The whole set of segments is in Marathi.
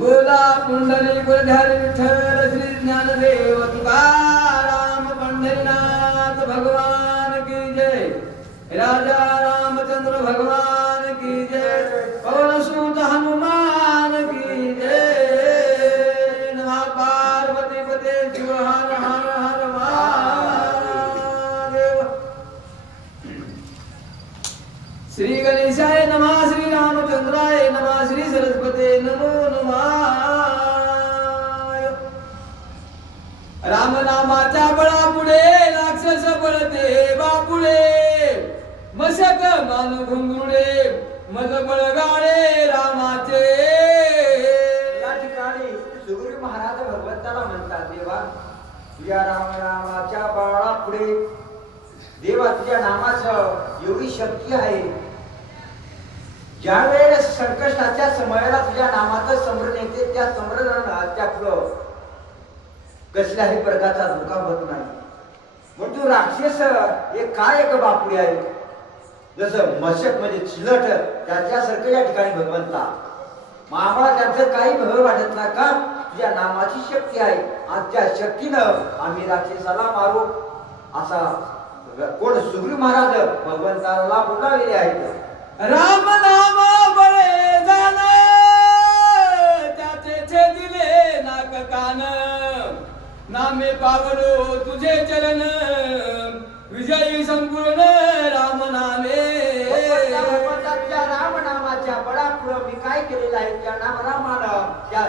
बोला पुंडलिक गुरुधारी विठ्ठल श्री ज्ञानदेव तुकाराम पंढरीनाथ भगवान की जय। राजा रामचंद्र भगवान की जय। पवन सुत हनुमान की जय। नमः पार्वती पते शिव हर हर हर महादेव। श्री गणेशाय नमः, श्री रामचंद्राय नमः, श्री सरस्वती नमो नमः। राम नामाच्या बळापुढे राक्षस बळते बापुढे, मशक मान घुंगुडे मज बळगाडे रामाचे। या ठिकाणी सुग्रीव महाराज भगवंताला म्हणतात, देवा तुझ्या रामाच्या बळापुढे, देवा तुझ्या नामाचं एवढी शक्ती आहे, ज्या वेळेस संकटाच्या समयाला तुझ्या नामाचं स्मरण येते, त्या स्मरणाच्या पुढं कसल्याही प्रकारचा धोका होत नाही. म्हणून तू राक्षस हे काय एक बापुडी आहे, जसं मशक म्हणजे चिलट त्याच्यासारखं या ठिकाणी भगवंता. आम्हाला त्यांचं काही भय वाटत नाही का, तुझ्या नामाची शक्ती आहे आणि त्या शक्तीनं आम्ही राक्षसाला मारू, असा कोण सुग्रीव महाराज भगवंताला बोलावलेले आहेत. राम नाम बळे जान त्याचे छेदिले नाक कान, नामे पावलो तुझे चरण विजयी संपूर्ण राम नामे। भगवंताच्या राम नामाच्या बळापुढं मी काय केलेलं आहे, त्या रामानं त्या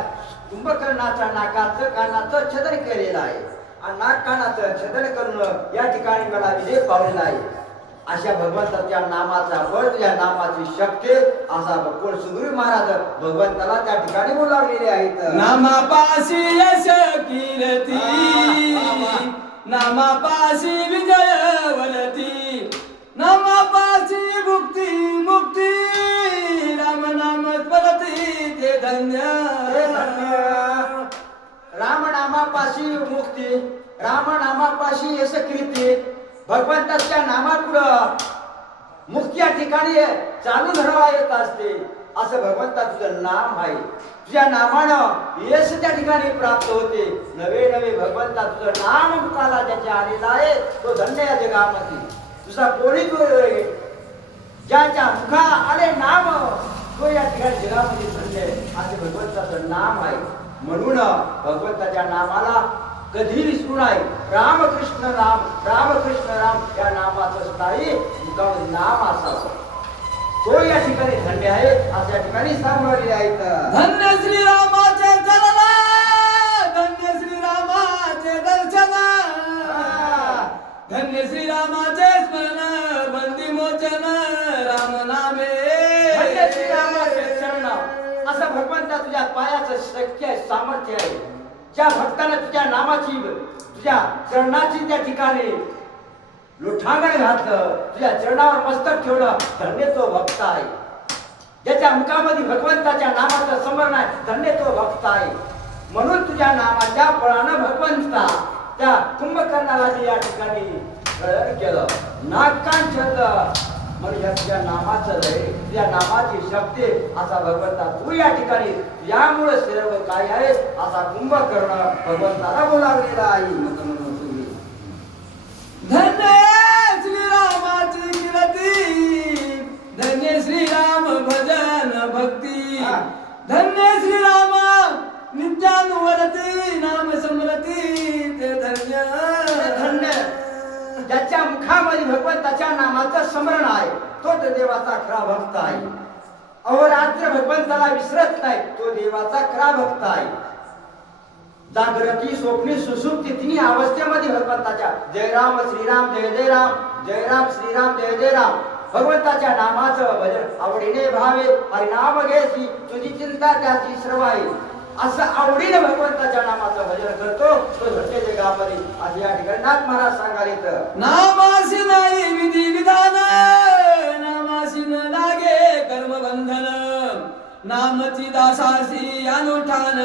कुंभकर्णाच्या नाकाचं कानाचं छेदन केलेलं आहे आणि नाक कानाचं छेदन करून या ठिकाणी मला विजय पावलेला आहे. अशा भगवंताच्या नामाचा बळ, तुझ्या नामाची शक्ती, असा कोण सुग्रीव महाराज भगवंताला त्या ठिकाणी बोलावलेले आहेत. नामापाशी यश कीर्ती, नामापाशी विजय वलती, नामापाशी मुक्ती मुक्ती, राम नाम स्मरती ते धन्य। राम नामापाशी मुक्ती, राम नामापाशी यश कीर्ती, भगवंताच्या नामापुढं मुक्ती या ठिकाणी चालू धरावा येत असते. असं भगवंता तुझं नाम आहे, तुझ्या नामानं यश त्या ठिकाणी प्राप्त होते. नवे नवे भगवंता तुझं नाम मुखाला ज्याच्या आलेला आहे तो धन्य या जगामध्ये. तुझा कोणी ज्याच्या मुखा आले नाम तो या ठिकाणी जगामध्ये धन्य असे भगवंताचं नाम आहे. म्हणून भगवंताच्या नामाला कधी विसरू नाही. रामकृष्ण राम रामकृष्ण राम या नामाचं स्थायी मुखामध्ये नाम असावं, तो या ठिकाणी धन्य आहे असं या ठिकाणी सांगणारे आहेत. धन्य श्रीरामाचे चरण, धन्य श्रीरामाचे दर्शन, धन्य श्रीरामाचे स्मरण, बंदी मोचन राम नामे। धन्य श्रीरामाचे चरण, असं भगवंता तुझ्या पायाचं शक्ती आहे, सामर्थ्य आहे. ज्या भक्ताने तुझ्या नामाची, तुझ्या चरणाची त्या ठिकाणी लोठांगण घातलं, तुझ्या चरणावर मस्तक ठेवलं, धन्य तो भक्त आहे. ज्याच्या मुखामध्ये भगवंताच्या नामाचं स्मरण आहे, धन्य तो भक्त आहे. म्हणून तुझ्या नामाच्या बळानं भगवंता त्या कुंभकर्णाला या ठिकाणी केलं, नागकान छेदलं. म्हणून या तुझ्या नामाचं लय, तुझ्या नामाची शक्ती असा भगवंता तू या ठिकाणी, यामुळे सर्व काय आहे असा कुंभकर्ण भगवंताला बोलावलेला आहे. धन्य श्रीरामाची कीर्ती, धन्य श्रीराम भजन भक्ती, धन्य श्रीराम नित्यानुवरती नाम स्मरती ते धन्य। धन्य ज्याच्या मुखामध्ये भगवंताच्या नामाचं स्मरण आहे तो देवाचा खरा भक्त आहे. अहोरात्र भगवंताला विसरत नाही तो देवाचा खरा भक्त आहे. जागृती स्वप्नी सुसुप्ती तिन्ही अवस्थेमध्ये भगवंताच्या जय राम श्रीराम जय जय राम, जय राम श्रीराम जय जय राम. भगवंताच्या नामाचं भजन आवडीने भावे, हरिनाम घेसी तुझी चिंता त्याची श्रवाई. असं आवडीने भगवंताच्या नामाचं भजन करतो तो घडते जगामध्ये. आज या ठिकाणी नाथ महाराज सांगाले नामासी नाही विधी विधान, नामासी न लागे कर्म बंधन, नामची दासासी अनुठान,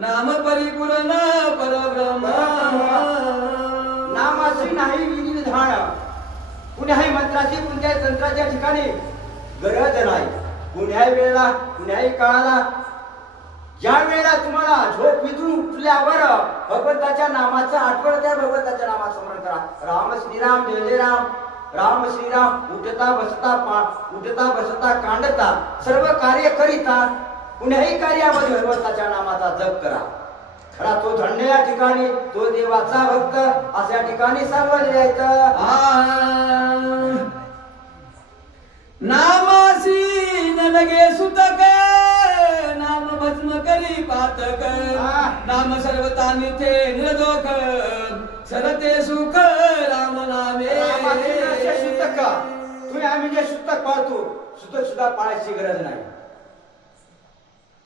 नाम परिपूर्ण परब्रह्म. नामाची नाही विधी विधान, कुण्याही मंत्राची कोणत्याही तंत्राच्या ठिकाणी गरज नाही. कुण्याही वेळेला कुण्याही काळाला ज्या वेळेला तुम्हाला झोप विधून उठल्यावर भगवंताच्या नामाचं आठवण त्या भगवंताच्या नामाचं स्मरण करा. राम श्रीराम जय जय राम, राम श्रीराम. उठता बसता कांडता सर्व कार्य करिता कुण्याही कार्यामध्ये भगवंताच्या नामाचा जप करा. खरा तो धन्य या ठिकाणी, तो देवाचा भक्त अशा ठिकाणी सांगले आहेत. नामासी न लगे सुतक, नाम भस्म करी पातक, नाम सर्वता निथे निर्दोष, सरते सुख राम नामे. सुतक तुम्ही आम्ही जे सुतक पाळतो, सुतक सुद्धा पाळायची गरज नाही.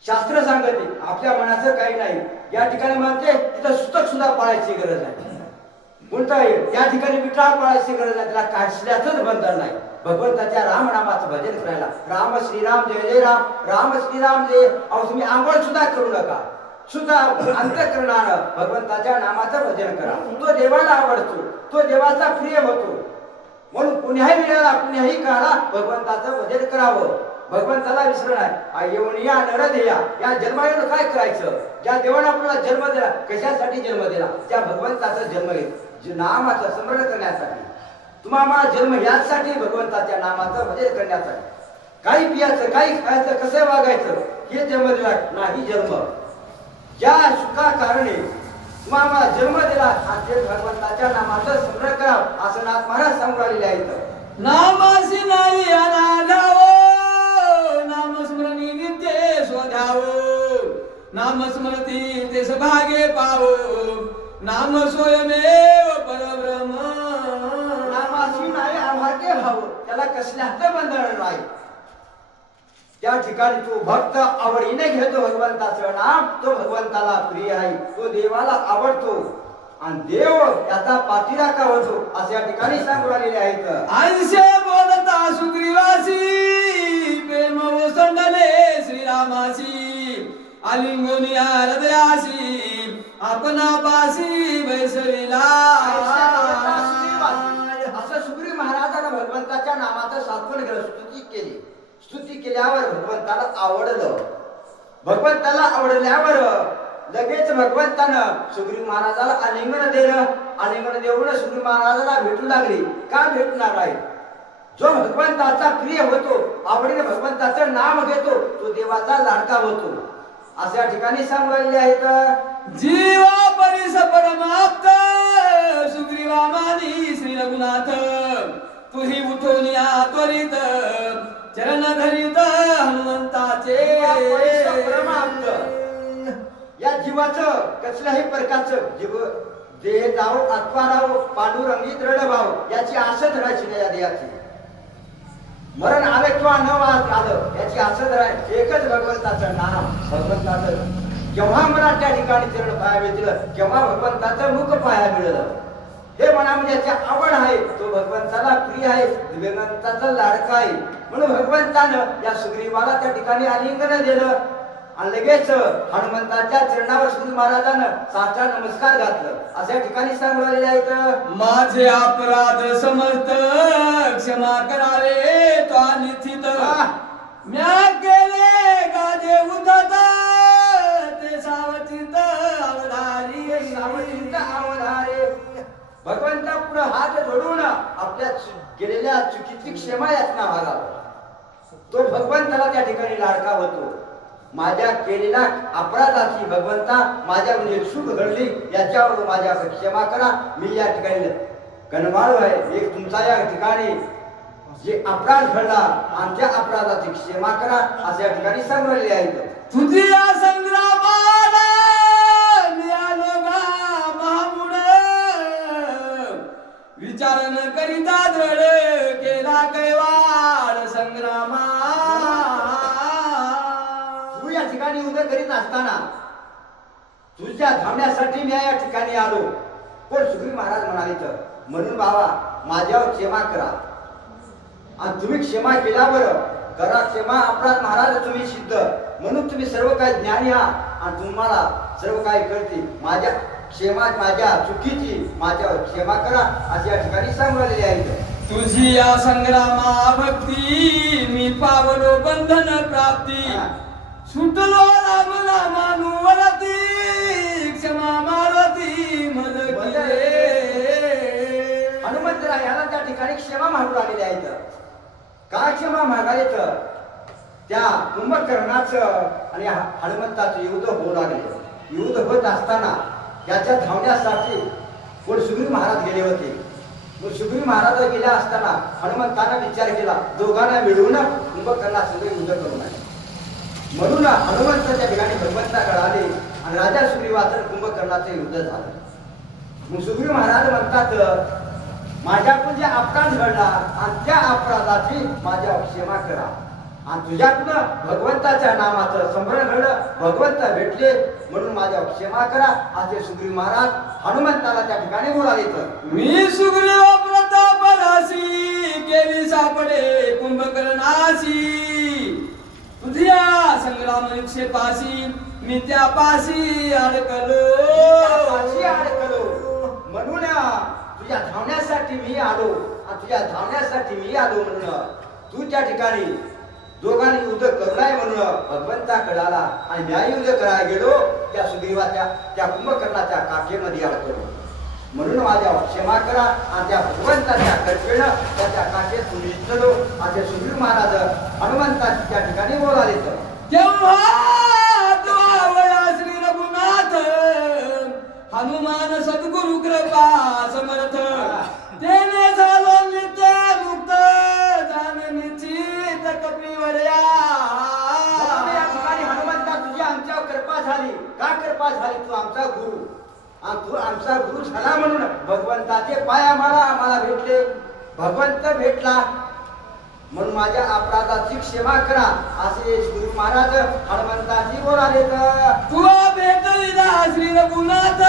शास्त्र सांगते आपल्या मनाचं काही नाही. या ठिकाणी म्हणते तिथं सुतक सुद्धा पाळायची गरज नाही. कोणता त्या ठिकाणी विटाळ पाळायची गरज नाही, त्याला काढल्याचंच बंधन नाही. भगवंताच्या रामनामाचं भजन करायला. राम श्रीराम जय जय राम, राम श्रीराम जय. अहो तुम्ही आंघोळ सुद्धा करू नका, सुद्धा अंतःकरणानं भगवंताच्या नामाचं भजन करा. तो देवाला आवडतो, तो देवाचा प्रिय होतो. म्हणून कुण्याही वेळेला कुण्याही काळाला भगवंताचं भजन करावं. भगवंताला विसरू नाही. येवनिया नरदेया, या जन्माला काय करायचं? ज्या देवाने आपल्याला जन्म दिला, कशासाठी जन्म दिला? त्या भगवंताचा जन्म घेत नामाचं स्मरण करण्यासाठी. तुम्हाला जन्म यासाठी भगवंताच्या नामाचं भजन करण्यासाठी. काही पियाचं, काही खायचं, कसं वागायचं हे जन्म दिला नाही. जन्म ज्या सुखा कारणे तुम्हाला जन्म दिला, ते भगवंताच्या नामाचं स्मरण करा असं नाथ महाराज सांगून राहिलेले आहेत. नामासी नाही अनाधाव, नामस्मरणी नित्य स्वधाव, नामस्मरती ते सभागे पाव, नाम स्वयमेव परब्रह्म. नामाशी नाही अभाग्य भाव, त्याला कसल्याच बंधन नाही. त्या ठिकाणी तो भक्त आवडीने घेतो भगवंताचं नाम, तो भगवंताला प्रिय आहे, तो देवाला आवडतो आणि देव त्याचा पाठीराखा होतो अशा ठिकाणी सांगून राहिलेले आहेत. अंशे बोलता सुग्रीवासी, प्रेम ओसंडले श्रीरामासी, आलिंगोनिया हृदयासी, आपणा पासी बैसविला. असं सुग्रीव महाराजांना भगवंताच्या नामाचं सात्वन केलं, स्तुती केली. स्तुती केल्यावर भगवंताला आवडलं. भगवंताला आवडल्यावर लगेच भगवंतानं सुग्रीव महाराजाला आलिंगन दिलं. आलिंगन देऊन सुग्रीव महाराजाला भेटू लागली. का भेटणार आहे? जो भगवंताचा प्रिय होतो, आवडीने भगवंताचं नाम घेतो, तो देवाचा लाडका होतो अशा ठिकाणी सांगलेले आहेत. जीवा परिस परमाप्त, सुग्रीवा मानी श्री रघुनाथ, तुही उठोनिया त्वरित, चरण धरित हनुमंताचे. परमाप्त या जीवाचं कसल्याही प्रकारचं जीव देह जावो अथवा राहो, पांडुरंगी दृढ भाव याची आशा धरायची नाही. या देहाची मरण आलं किंवा न आलं याची आशा धरायची. एकच भगवंताचं नाम, भगवंताचं जेव्हा मला त्या ठिकाणी चरण पाया मिळतील, केव्हा भगवंताचं मुख पाया मिळलं. हे मनामध्ये याची आवड आहे, तो भगवंताला प्रिय आहे, भगवंताचा लाडका आहे. म्हणून भगवंतानं या सुग्रीवाला त्या ठिकाणी आलिंगन दिलं आणि लगेच हनुमंताच्या चरणावर सुग्रीव महाराजानं साष्टांग नमस्कार घातलं अशा ठिकाणी सांगून राहिलेले आहेत. माझे अपराध समस्त क्षमा करावे तो निश्चित, म्या केले गाजे उदत, ते सावचित अवधारी. सावचित अवधारी. भगवंता पुढे हात जोडून आपल्या केलेल्या चुकीची क्षमा याचना मागावं. तो भगवंताला त्या ठिकाणी लाडका होतो. माझ्या केलेल्या अपराधाची भगवंता माझ्या म्हणजे चूक घडली याच्यावर माझ्या क्षमा करा. मी या ठिकाणी कनवाळू आहे. एक तुमचा या ठिकाणी जे अपराध घडला आणि त्या अपराधाची क्षमा करा अशा या ठिकाणी सांगलेले आहेत. तुझ्या संग्रामाला मिळालो गा महामुड, विचार न करिता दृढ केला कैवाड संग्रामा. तू या ठिकाणी उदय करीत असताना तुझ्या धावण्यासाठी मी या ठिकाणी आलो. पण सुग्रीव महाराज म्हणाले तर म्हणून बाबा माझ्यावर क्षमा करा. आणि तुम्ही क्षमा केल्यावर करा क्षमा अपराध महाराज तुम्ही सिद्ध म्हणून तुम्ही सर्व काही ज्ञानी आहात आणि तुम्हाला सर्व काही कळते. माझ्या क्षमा माझ्या चुकीची माझ्यावर क्षमा करा असे या ठिकाणी सांगलेले आहे. तुझी या संग्रामा भक्ती मी पावलो बंधन प्राप्ती. सुटलो राम नामानुवरती क्षमा मारती मदकी. हनुमंतराय याला त्या ठिकाणी क्षमा मागून आलेले आहेत. का क्षमा मागाले तर त्या कुंभकर्णाचं आणि हनुमंताचं युद्ध होऊ लागले. युद्ध होत असताना याच्या धावण्यासाठी कोण सुग्रीव महाराज गेले होते. मग सुग्रीव महाराज गेल्या असताना हनुमंतानं विचार केला दोघांना मिळवून कुंभकर्णासंग युद्ध करू नये. म्हणून हनुमंत त्या ठिकाणी भगवंताकडे आले आणि राजा सुग्रीवाचं कुंभकर्णाचं युद्ध झालं. मग सुग्रीव महाराज म्हणतात माझ्याकडून जे अपराध घडला आणि त्या अपराधाची माझ्या क्षमा करा. आणि तुझ्यातनं भगवंताच्या नामाचं स्मरण घडलं भगवंत भेटले म्हणून माझ्या क्षमा करा असे सुग्रीव महाराज हनुमंताला त्या ठिकाणी बोलाले. तर मी सुग्रीव प्रताप राशी केली सापडे कुंभकर्णाशी. तुझ्या संग्राम निक्षेपाशी मी त्या पाशी अडकलो. म्हणून तुझ्या धावण्यासाठी मी आलो आणि तुझ्या धावण्यासाठी मी आलो म्हणून तू त्या ठिकाणी दोघांनी युद्ध करू नये म्हणून भगवंताकडे आला आणि मी युद्ध करायला गेलो त्या सुग्रीवाच्या त्या कुंभकर्णाच्या काठेमध्ये अडकलो. म्हणून माझ्या क्षमा करा आणि त्या भगवंताच्या कृपेनं त्याच्या काठेत तुम्ही चलो असे सुग्रीव महाराज हनुमंताची त्या ठिकाणी बोलाले. तर तेव्हा श्री रघुनाथ हनुमान सद्गुरु कृपा समर्थ. तेने झालो नित्य मुक्त जाणे निश्चित कपिवर्या. या ठिकाणी हनुमंता तुझी आमच्यावर कृपा झाली. का कृपा झाली? तू आमचा गुरु आणि तू आमचा गुरु झाला म्हणून भगवंताचे पाय आम्हाला भेटले. भगवंत भेटला म्हणून माझ्या अपराधाची क्षमा करा असे गुरु महाराज हनुमंताची बोलाले. तर तू भेटविला श्री रघुनाथ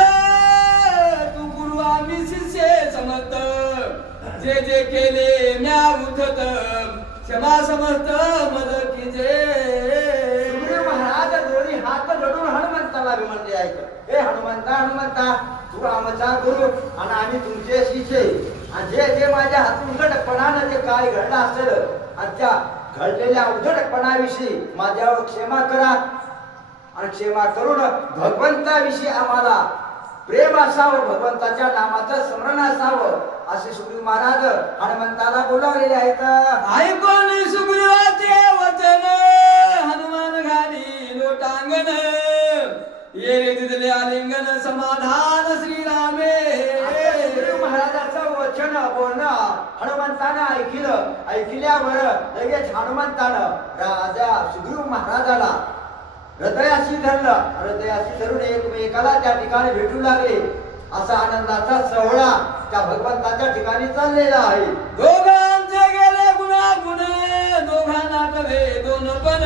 तू गुरु आम्ही शिष्य समर्थ. जे जे केले म्या उठत क्षमा समर्थ मद की जय. सुग्रीव महाराज दोन्ही हात जोडून हनुमंताला म्हणले आहेत हे हनुमंता तू आमचा गुरु आणि आम्ही तुमचे शिष्य. आणि जे जे माझ्या हातून उद्धटपणानं जे काय घडलं असेल आणि त्या घडलेल्या उद्धटपणाविषयी माझ्यावर क्षमा करा आणि क्षमा करून भगवंताविषयी आम्हाला प्रेम असावं भगवंताच्या नामाचं स्मरण असावं असे सुग्रीव महाराज हनुमंताला बोलावलेले आहेत. ऐकून सुग्रीवाचे वचन हनुमान घाली लोटांगण. ये रे दिदले आलिंगन समाधान श्रीरामे. सुग्रीव महाराजाचं वचन बोलणं हनुमंतानं ऐकल्यावर लगेच हनुमंतानं राजा सुग्रीव महाराजाला हृदयाशी धरून एकमेकाला त्या ठिकाणी भेटू लागले. असा आनंदाचा सोहळा त्या भगवंताच्या ठिकाणी चाललेला आहे. दोघांचे गेले गुणागुण दोघांना टवे दोन पण.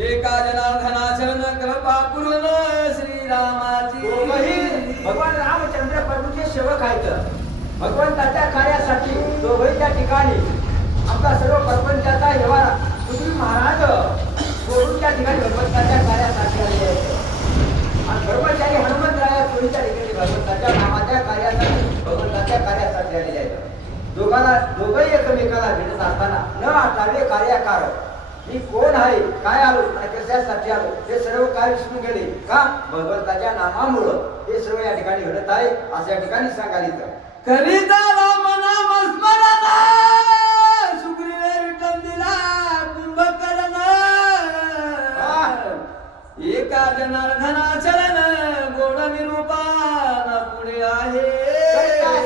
एका जनार्दना शरण कृपा पूर्ण श्रीरामाची. दोघही भगवान रामचंद्र प्रभूचे सेवक आहेत. भगवंताच्या कार्यासाठी दोघही त्या ठिकाणी आपला सर्व प्रपंचाचा व्यवहार सुग्रीव महाराज सोडून त्या ठिकाणी भगवंताच्या कार्यासाठी आले आहेत. आणि कर्मचारी हनुमंतराया चोरीच्या ठिकाणी भगवंताच्या नामाच्या कार्यासाठी भगवंताच्या कार्यासाठी आलेले आहेत. दोघंही एकमेकाला भेटत असताना न आठवले कार्याकार मी कोण आहे काय आलो आणि कशासाठी आलो हे सर्व काय विसरून गेले. का भगवंताच्या नामामुळं हे सर्व या ठिकाणी घडत आहे असं या ठिकाणी सांगायला. करिता राम नाम स्मरण सुग्रीवे विठ्ठल दिला कुंभकर्ण. एका जनार्दना चरण गोड विरूपाना पुढे आहे.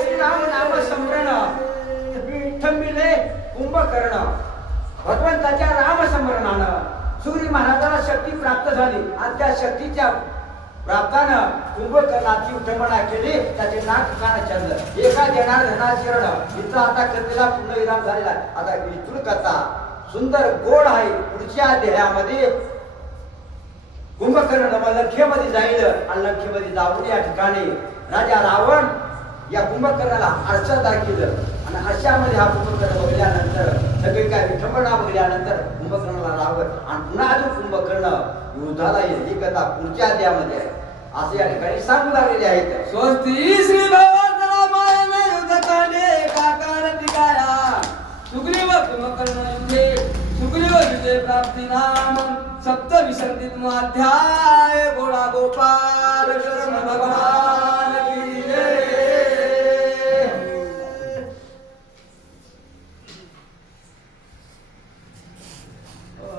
श्रीराम नाम स्मरण विठ्ठल दिले कुंभकर्ण. भगवंताच्या राम स्मरणानं सुग्रीव महाराजाला शक्ती प्राप्त झाली आणि त्या शक्तीच्या प्राप्तानं कुंभकर्णाची विटंबना केली, त्याचे नाक कान छंद एका देणार धनाची रण. इथं आता कथेला पूर्ण विराम झालेला आहे. आता इथून कथा सुंदर गोड आहे. पुढच्या अध्यायामध्ये कुंभकर्ण लंकेमध्ये जाईल आणि लंकेमध्ये जाऊन या ठिकाणी राजा रावण या कुंभकर्णाला आरसा दाखिलं आणि आरशामध्ये हा कुंभकर्ण बघल्यानंतर सगळी काय विठंबना बघल्यानंतर कुंभकर्णाला रावण आणि पुन्हा अजून कुंभकर्ण युद्धाला येईल. ही कथा पुढच्या अध्यायामध्ये आहे असे या ठिकाणी सांगू लागलेले आहेत. स्वस्ति श्री भगवत रामायण युद्ध कांडे काकार टिकाया सुग्रीव कुंभकर्ण युद्धे सुग्रीव युद्धे प्राप्ती नाम सप्तविंशतितम अध्याय. गोडा गोपाल कृष्ण भगवान